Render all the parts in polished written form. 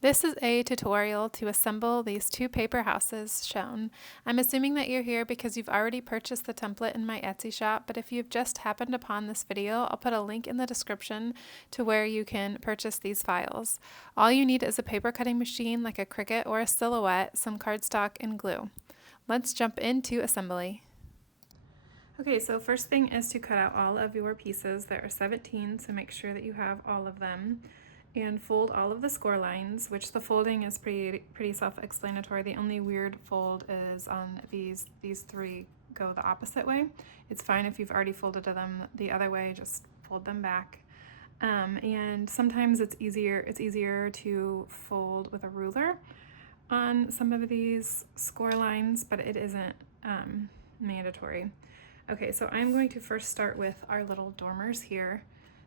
This is a tutorial to assemble these two paper houses shown. I'm assuming that you're here because you've already purchased the template in my Etsy shop, but if you've just happened upon this video, I'll put a link in the description to where you can purchase these files. All you need is a paper cutting machine like a Cricut or a Silhouette, some cardstock, and glue. Let's jump into assembly. Okay, so first thing is to cut out all of your pieces. There are 17, so make sure that you have all of them. And fold all of the score lines, which the folding is pretty self-explanatory. The only weird fold is on these three go the opposite way. It's fine if you've already folded them the other way, just fold them back. And sometimes it's easier to fold with a ruler on some of these score lines, but it isn't mandatory. Okay, so I'm going to first start with our little dormers here,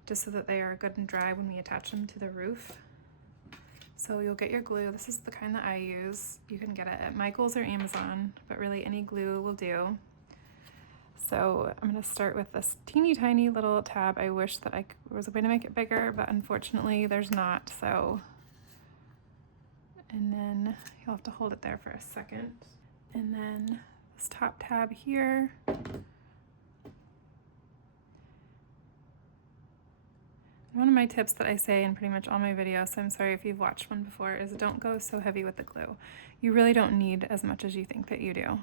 just so that they are good and dry when we attach them to the roof. So you'll get your glue. This is the kind that I use. You can get it at Michael's or Amazon, but really any glue will do. So I'm going to start with this teeny tiny little tab. I wish that I was a way to make it bigger, but unfortunately there's not. So, and then you'll have to hold it there for a second. And then this top tab here. One of my tips that I say in pretty much all my videos, so I'm sorry if you've watched one before, is don't go so heavy with the glue. You really don't need as much as you think that you do,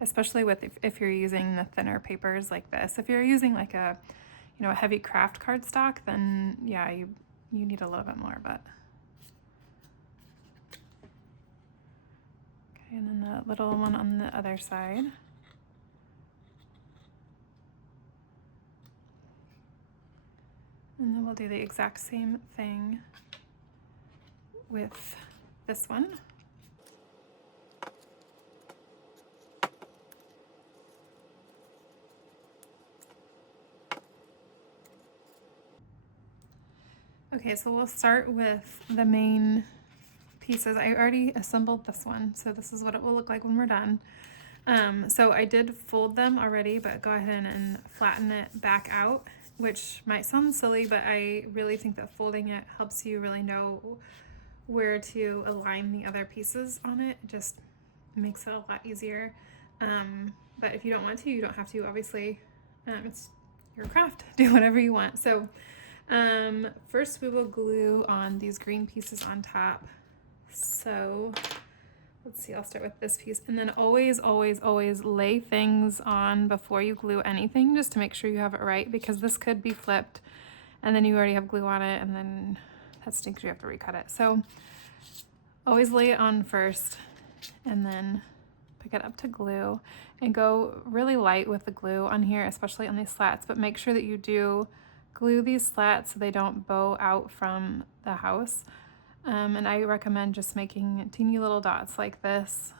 especially with if you're using the thinner papers like this. If you're using like a, a heavy craft cardstock, then yeah, you need a little bit more, but. Okay, and then the little one on the other side. And then we'll do the exact same thing with this one. Okay, so we'll start with the main pieces. I already assembled this one, so this is what it will look like when we're done. So I did fold them already, but go ahead and flatten it back out, which might sound silly, but I really think that folding it helps you really know where to align the other pieces on it. It just makes it a lot easier. But if you don't want to, you don't have to, obviously. It's your craft. Do whatever you want. So first we will glue on these green pieces on top. So let's see, I'll start with this piece. And then always, always, always lay things on before you glue anything, just to make sure you have it right, because this could be flipped and then you already have glue on it and then that stinks, you have to recut it. So always lay it on first and then pick it up to glue, and go really light with the glue on here, especially on these slats, but make sure that you do glue these slats so they don't bow out from the house. And I recommend just making teeny little dots like this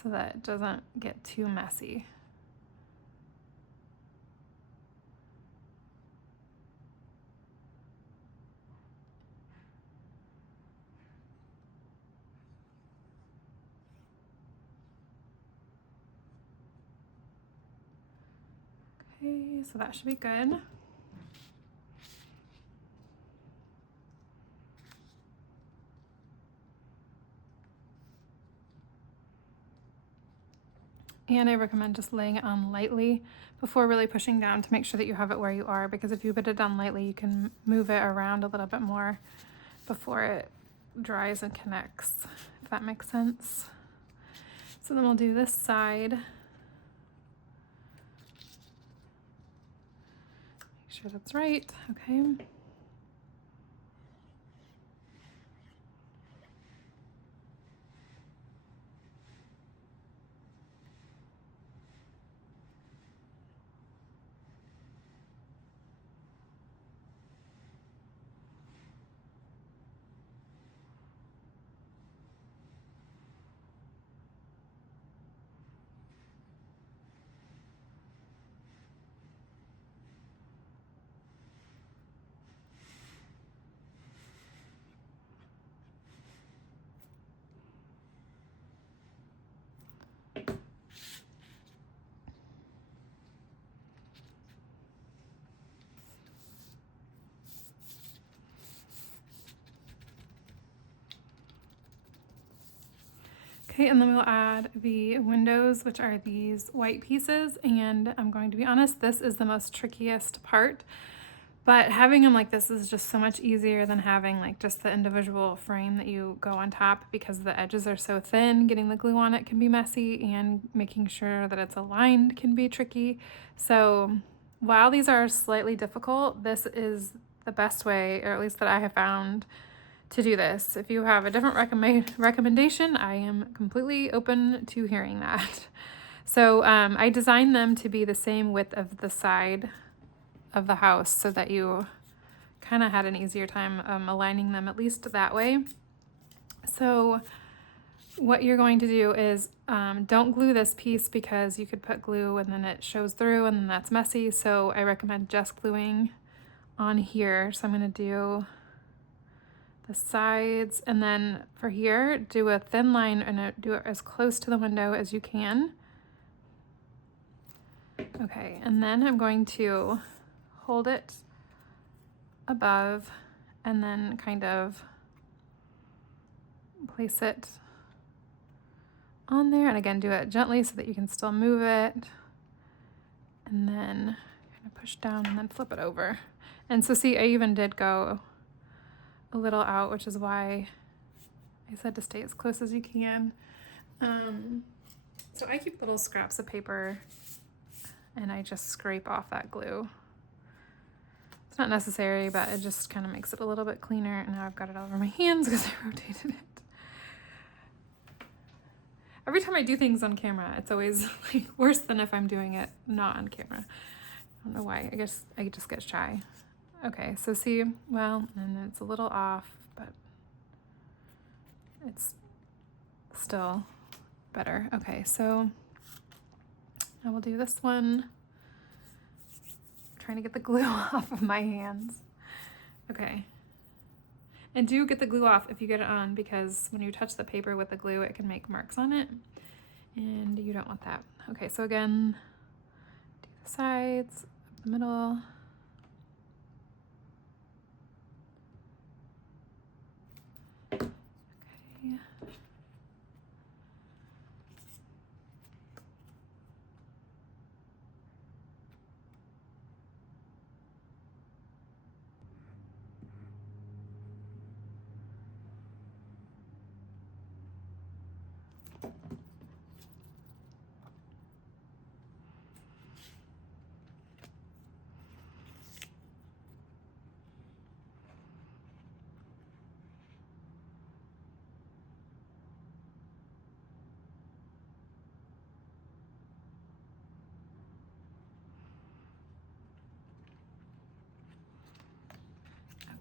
so that it doesn't get too messy. Okay, so that should be good. And I recommend just laying it on lightly before really pushing down to make sure that you have it where you are, because if you put it down lightly, you can move it around a little bit more before it dries and connects, if that makes sense. So then we'll do this side. Make sure that's right, okay. Okay, and then we'll add the windows, which are these white pieces, and I'm going to be honest, this is the most trickiest part, but having them like this is just so much easier than having like just the individual frame that you go on top, because the edges are so thin. Getting the glue on it can be messy, and making sure that it's aligned can be tricky. So while these are slightly difficult, this is the best way, or at least that I have found, to do this. If you have a different recommendation, I am completely open to hearing that. So I designed them to be the same width of the side of the house so that you kind of had an easier time aligning them, at least that way. So what you're going to do is don't glue this piece, because you could put glue and then it shows through and then that's messy. So I recommend just gluing on here. So I'm going to do the sides, and then for here, do a thin line and do it as close to the window as you can. Okay, and then I'm going to hold it above and then kind of place it on there, and again do it gently so that you can still move it, and then kind of push down and then flip it over. And so see, I even did go a little out, which is why I said to stay as close as you can. So I keep little scraps of paper and I just scrape off that glue. It's not necessary, but it just kind of makes it a little bit cleaner. And now I've got it all over my hands because I rotated it. Every time I do things on camera, it's always like worse than if I'm doing it not on camera. I don't know why. I guess I just get shy. Okay, so see, well, and it's a little off, but it's still better. Okay, so I will do this one. I'm trying to get the glue off of my hands. Okay. And do get the glue off if you get it on, because when you touch the paper with the glue, it can make marks on it, and you don't want that. Okay, so again, do the sides, the middle. Okay.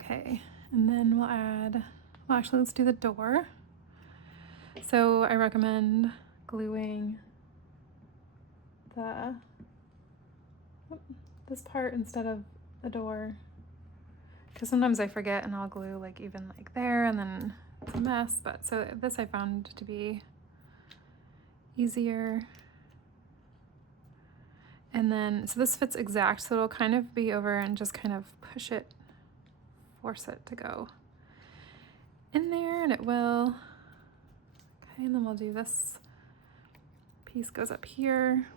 Okay, and then we'll add, well actually let's do the door. So I recommend gluing this part instead of the door, because sometimes I forget and I'll glue like even like there and then it's a mess. But so this I found to be easier. And then, so this fits exact, so it'll kind of be over and just kind of push it, force it to go in there, and it will. Okay, and then we'll do this piece goes up here.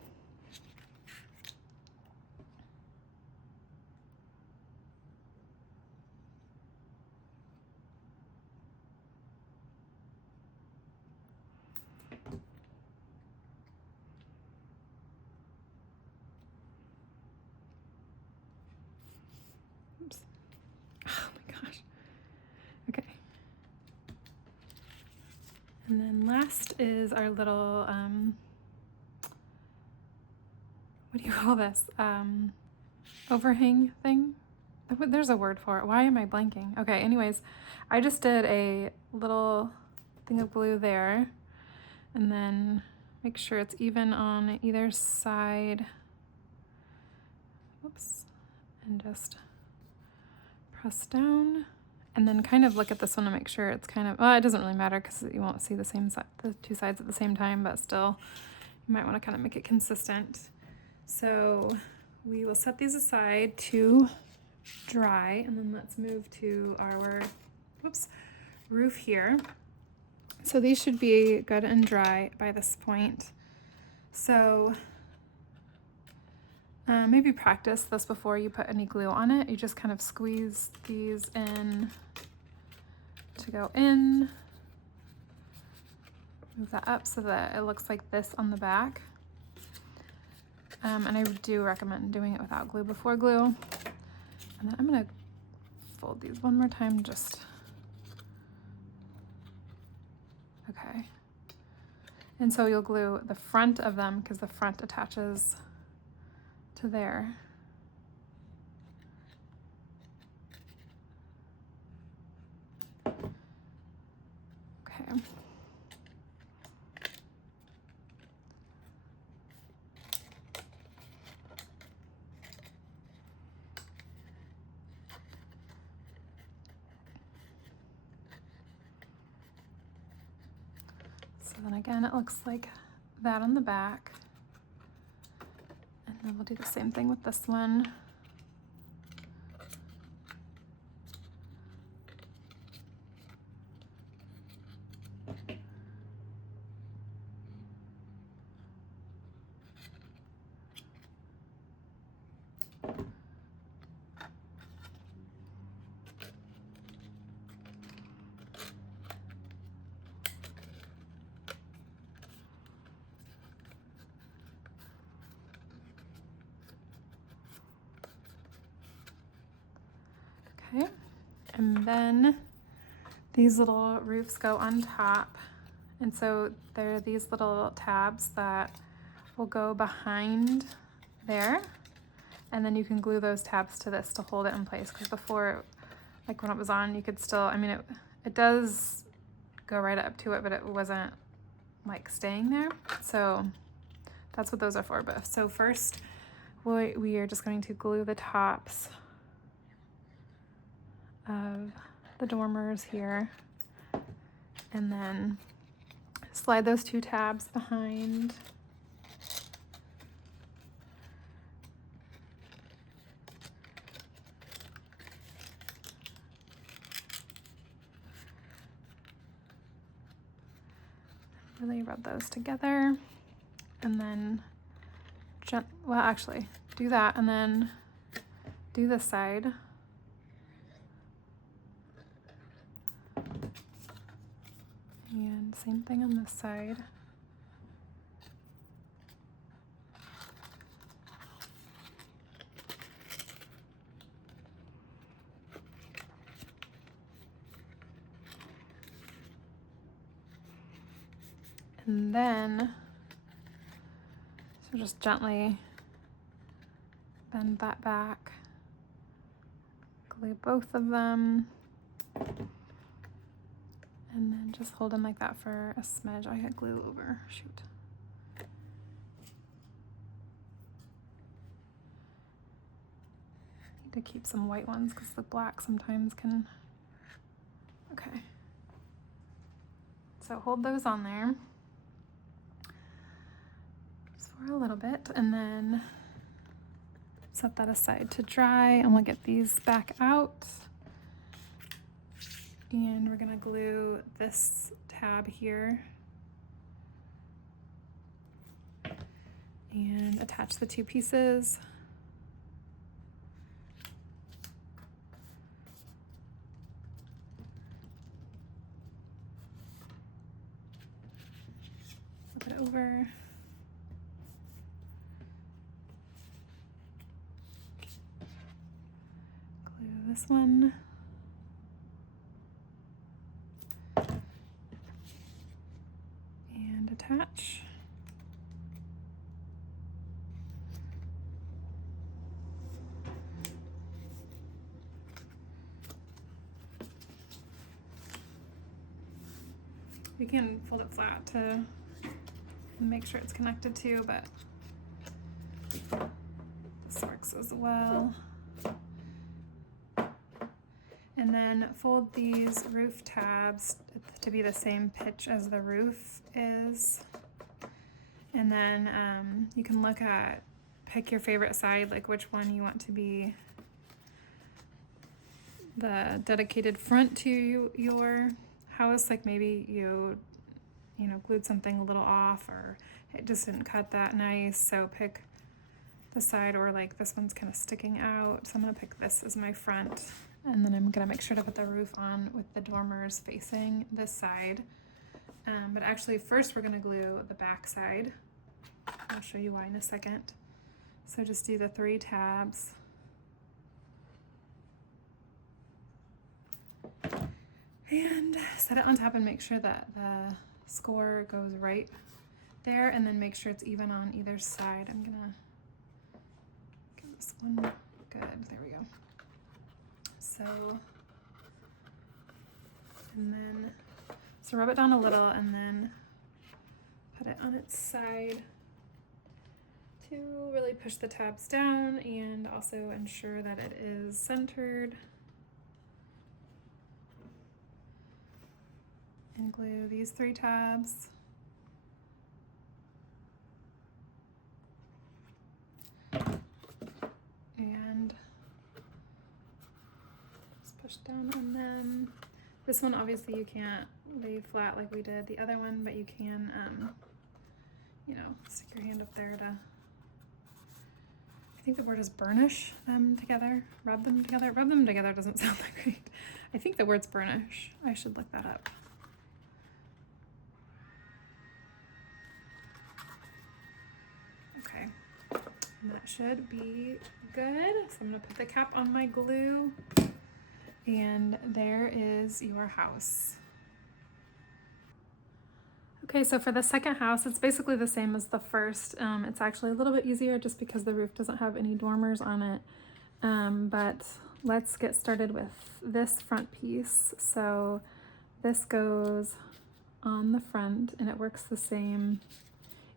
Oops. Oh my gosh. Okay. And then last is our little, what do you call this? Overhang thing. There's a word for it. Why am I blanking? Okay, anyways, I just did a little thing of glue there, and then make sure it's even on either side. Whoops. And just press down, and then kind of look at this one to make sure it's kind of, well, it doesn't really matter because you won't see the same side, the two sides at the same time, but still you might want to kind of make it consistent. So we will set these aside to dry, and then let's move to our roof here. So these should be good and dry by this point. So maybe practice this before you put any glue on it. You just kind of squeeze these in to go in. Move that up so that it looks like this on the back. And I do recommend doing it without glue before glue. And then I'm gonna fold these one more time, just, okay. And so you'll glue the front of them because the front attaches to there. Okay. So then again, it looks like that on the back. And then we'll do the same thing with this one. Okay, and then these little roofs go on top. And so there are these little tabs that will go behind there. And then you can glue those tabs to this to hold it in place. Because before, like when it was on, you could still, I mean, it does go right up to it, but it wasn't like staying there. So that's what those are for. But so first, we are just going to glue the tops of the dormers here, and then slide those two tabs behind. Really rub those together, and then well, actually do that and then do this side. And same thing on this side. And then, so just gently bend that back, glue both of them. And then just hold them like that for a smidge. I had glue over, shoot. Need to keep some white ones because the black sometimes can, okay. So hold those on there just for a little bit, and then set that aside to dry, and we'll get these back out. And we're gonna glue this tab here and attach the two pieces. Flip it over. Glue this one. Attach. You can fold it flat to make sure it's connected too, but this works as well. And then fold these roof tabs to be the same pitch as the roof is. And then you can look at, pick your favorite side, like which one you want to be the dedicated front to your house, like maybe you know, glued something a little off, or it just didn't cut that nice, so pick the side, or like this one's kind of sticking out, so I'm gonna pick this as my front, and then I'm gonna make sure to put the roof on with the dormers facing this side. But actually first we're gonna glue the back side. I'll show you why in a second. So just do the 3 tabs. And set it on top and make sure that the score goes right there, and then make sure it's even on either side. I'm gonna get this one good. There we go. So, and then, so rub it down a little and then put it on its side to really push the tabs down and also ensure that it is centered. And glue these 3 tabs. And just push down on them. This one obviously you can't lay flat like we did the other one, but you can, you know, stick your hand up there to, I think the word is burnish them together, rub them together. Rub them together doesn't sound that great. I think the word's burnish. I should look that up. Okay, and that should be good. So I'm gonna put the cap on my glue, and there is your house. Okay, so for the second house, it's basically the same as the first. It's actually a little bit easier just because the roof doesn't have any dormers on it. But let's get started with this front piece. So this goes on the front and it works the same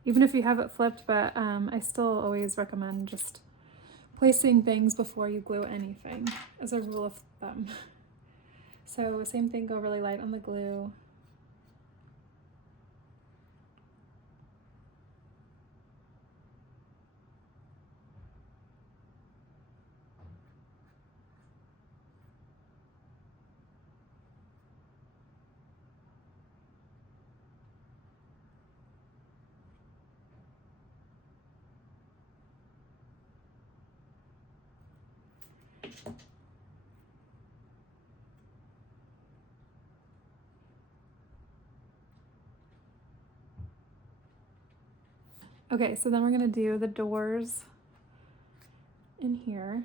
even if you have it flipped, but I still always recommend just placing things before you glue anything as a rule of thumb. So same thing, go really light on the glue. Okay, so then we're gonna do the doors in here.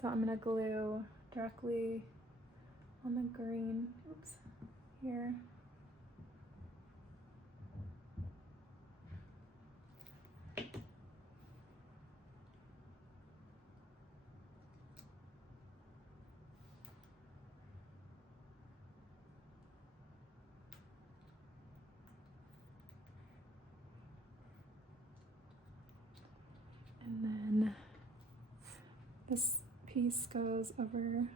So I'm gonna glue directly on the green, oops, here. And then this piece goes over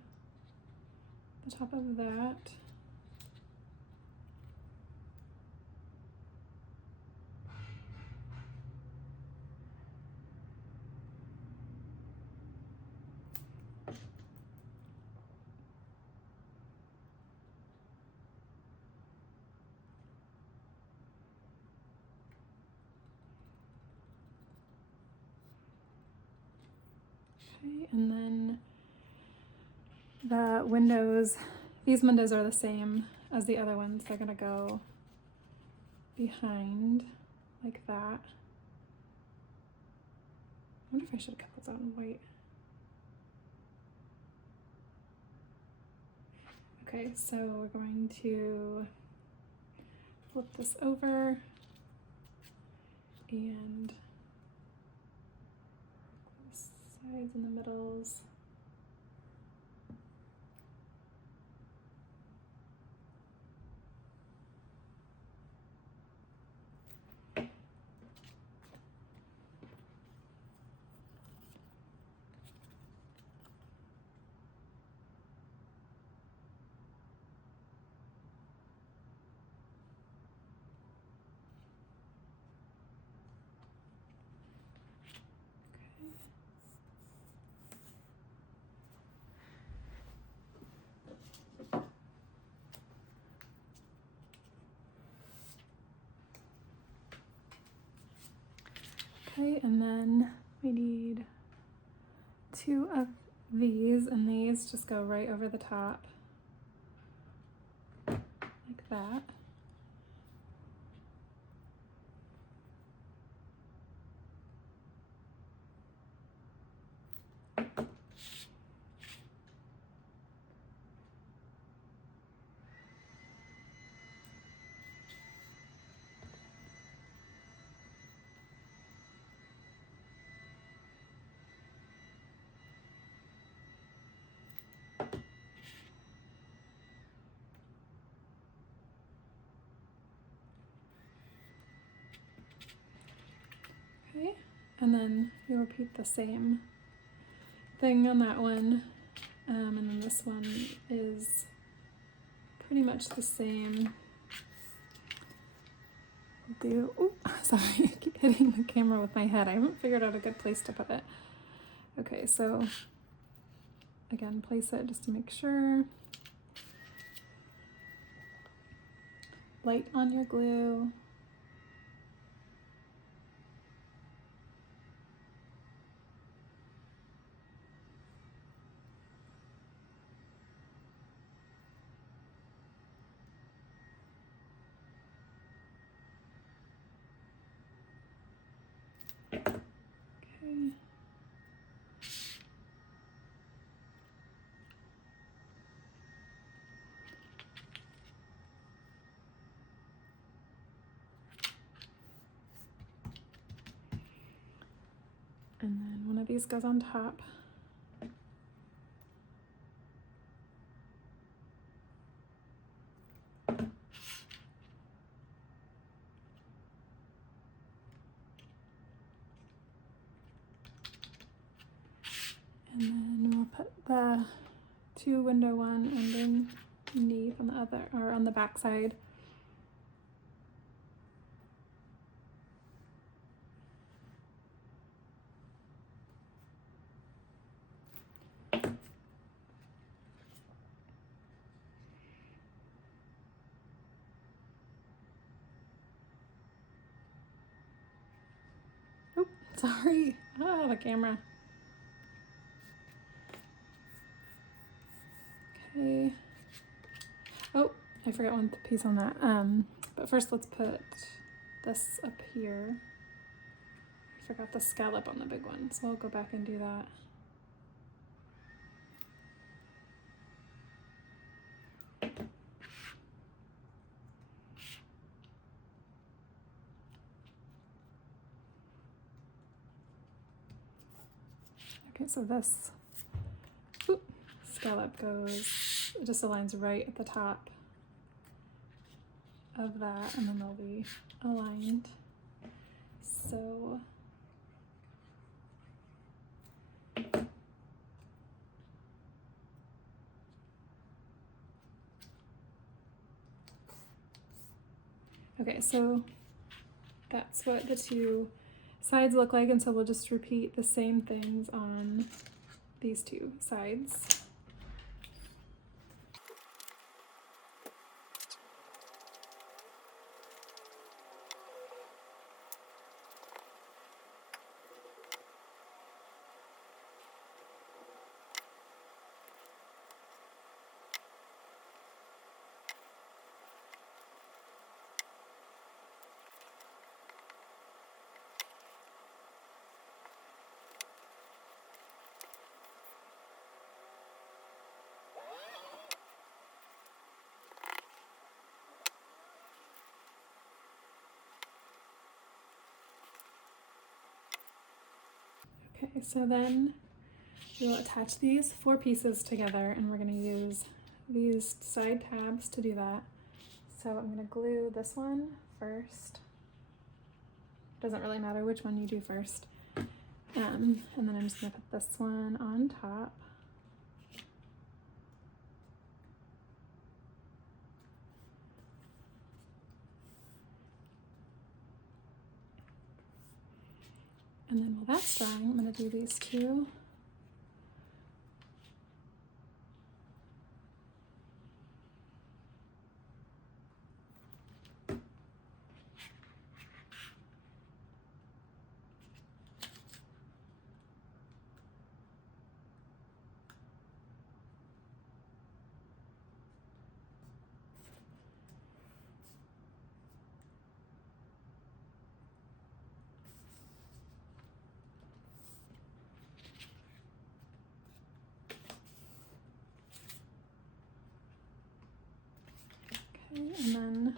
the top of that. Okay, and then the windows, these windows are the same as the other ones. They're gonna go behind like that. I wonder if I should have cut those out in white. Okay, so we're going to flip this over and sides and the middles. Okay, and then we need 2 of these, and these just go right over the top like that. Okay, and then you repeat the same thing on that one, and then this one is pretty much the same. Oh, sorry, I keep hitting the camera with my head. I haven't figured out a good place to put it. Okay, so again, place it just to make sure. Light on your glue. Okay. And then one of these goes on top. And then we'll put the 2 window one underneath on the other, or on the back side. Oh, sorry. Oh, the camera. Okay. Oh, I forgot one piece on that. But first let's put this up here. I forgot the scallop on the big one, so I'll go back and do that. Okay, so this scallop goes, it just aligns right at the top of that, and then they'll be aligned. So okay, so that's what the 2 sides look like, and so we'll just repeat the same things on these 2 sides. Okay, so then we'll attach these 4 pieces together, and we're going to use these side tabs to do that. So I'm going to glue this one first. Doesn't really matter which one you do first. And then I'm just going to put this one on top. And then while that's drying, I'm going to do these 2. Okay, and then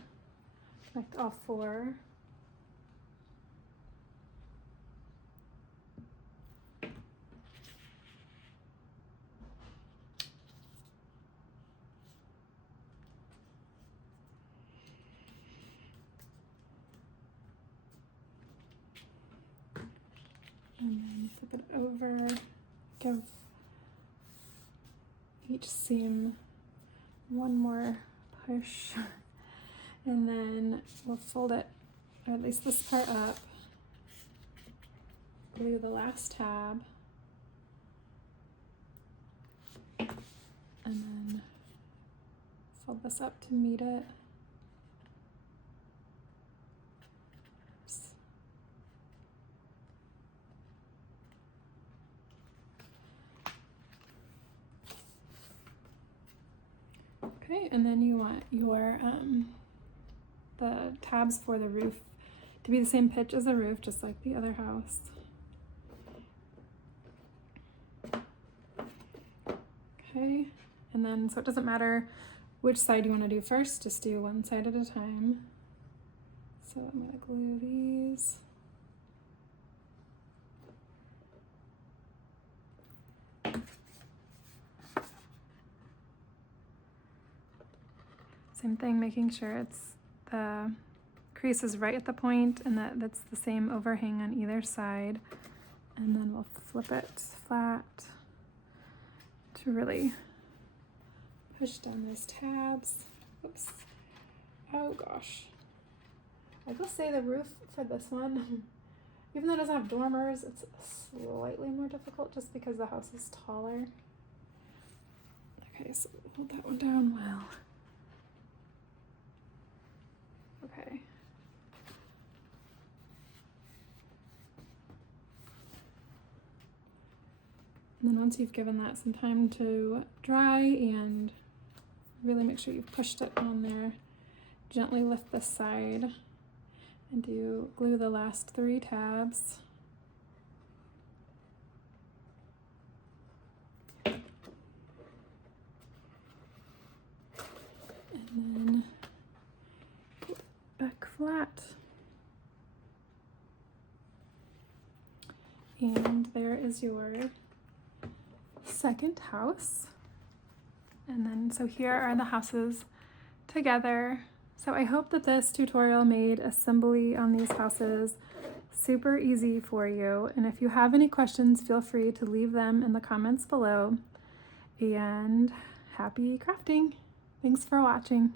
connect all four. And then flip it over, give each seam one more push, and then we'll fold it, or at least this part up, glue the last tab, and then fold this up to meet it. Okay, and then you want your the tabs for the roof to be the same pitch as the roof, just like the other house. Okay, and then so it doesn't matter which side you want to do first, just do one side at a time. So I'm going to glue these. Same thing, making sure it's the crease is right at the point and that that's the same overhang on either side. And then we'll flip it flat to really push down those tabs. Oops. Oh gosh. I will say the roof for this one, even though it doesn't have dormers, it's slightly more difficult just because the house is taller. Okay, so hold that one down well. Okay. And then once you've given that some time to dry and really make sure you've pushed it on there, gently lift this side and glue the last 3 tabs. And then back flat. And there is your second house. And then so here are the houses together. So I hope that this tutorial made assembly on these houses super easy for you. And if you have any questions, feel free to leave them in the comments below. And happy crafting. Thanks for watching.